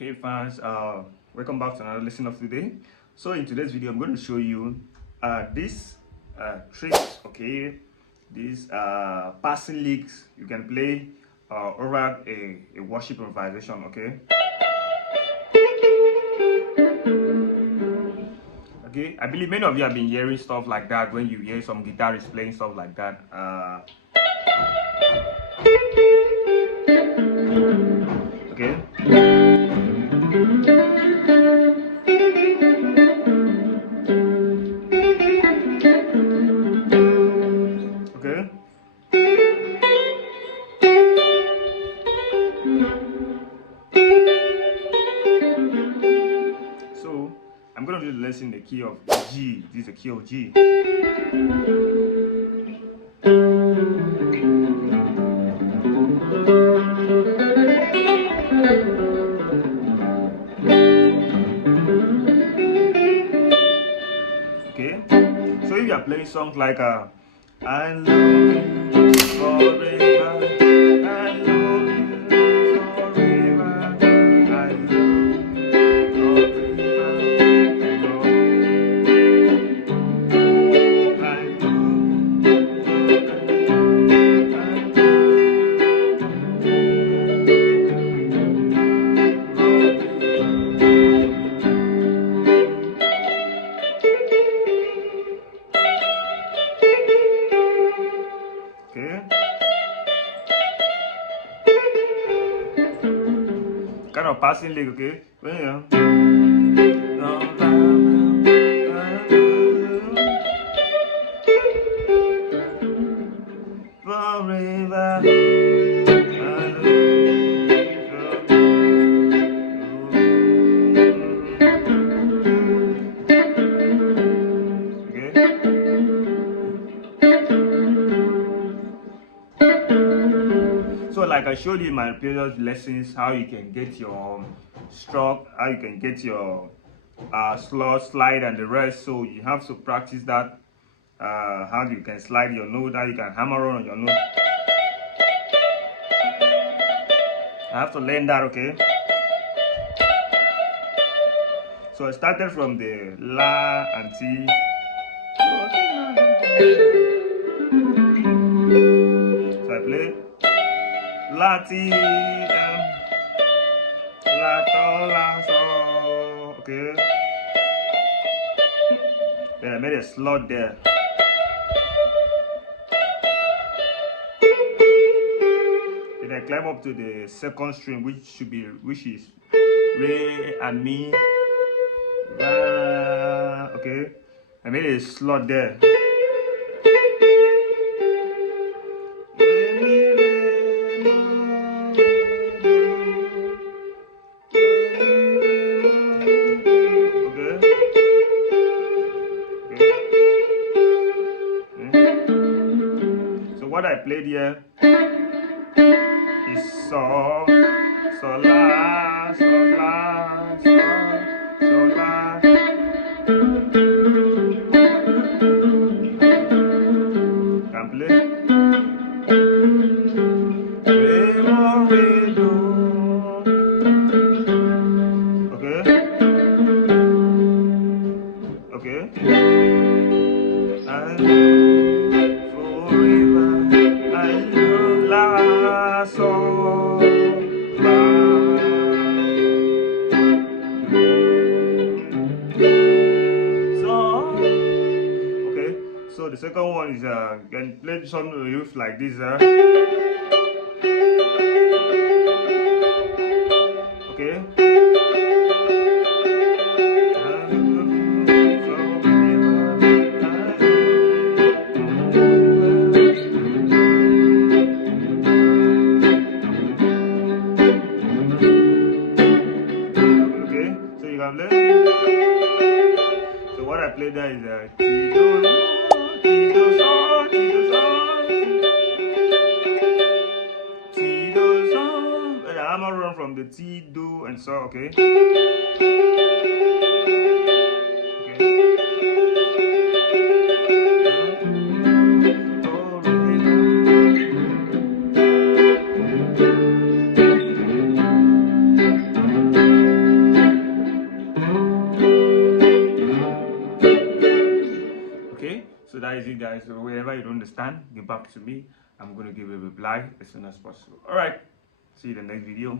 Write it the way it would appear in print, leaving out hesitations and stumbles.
Hey fans, welcome back to another lesson of today. So in today's video, I'm going to show you this tricks, okay, these passing licks you can play over a worship improvisation, okay. Okay, I believe many of you have been hearing stuff like that when you hear some guitarists playing stuff like that. Okay. Okay. So I'm going to do the lesson in the key of G. This is the key of G. Okay, so if you are playing songs like I love you forever, I love you forever, I love you okay, kind of passing lick, okay, forever. So like I showed you in my previous lessons how you can get your stroke, how you can get your slot, slide and the rest. So you have to practice that, how you can slide your note, how you can hammer on your note. I have to learn that, okay? So I started from the La and T. So I play La, T, La, Do, La, So, okay? Then I made a slot there. Then I climb up to the second string, which is Re and Mi. Okay, I made a slot there. So what I played here is So, So, La, So, La, So, So, La. Can play Re, Mo, Re, Do. Okay. Okay. And forever I love La, So, La. So, okay. So the second one is can play some riff like this. Okay. So what I played there is Ti, Do, Ti, Do, So, Ti, Do, So, Ti, Do, So. And I'm gonna run from the Ti, Do, and So, okay? that is it, guys. So wherever you don't understand, get back to me. I'm going to give a reply as soon as possible. All right, see you in the next video.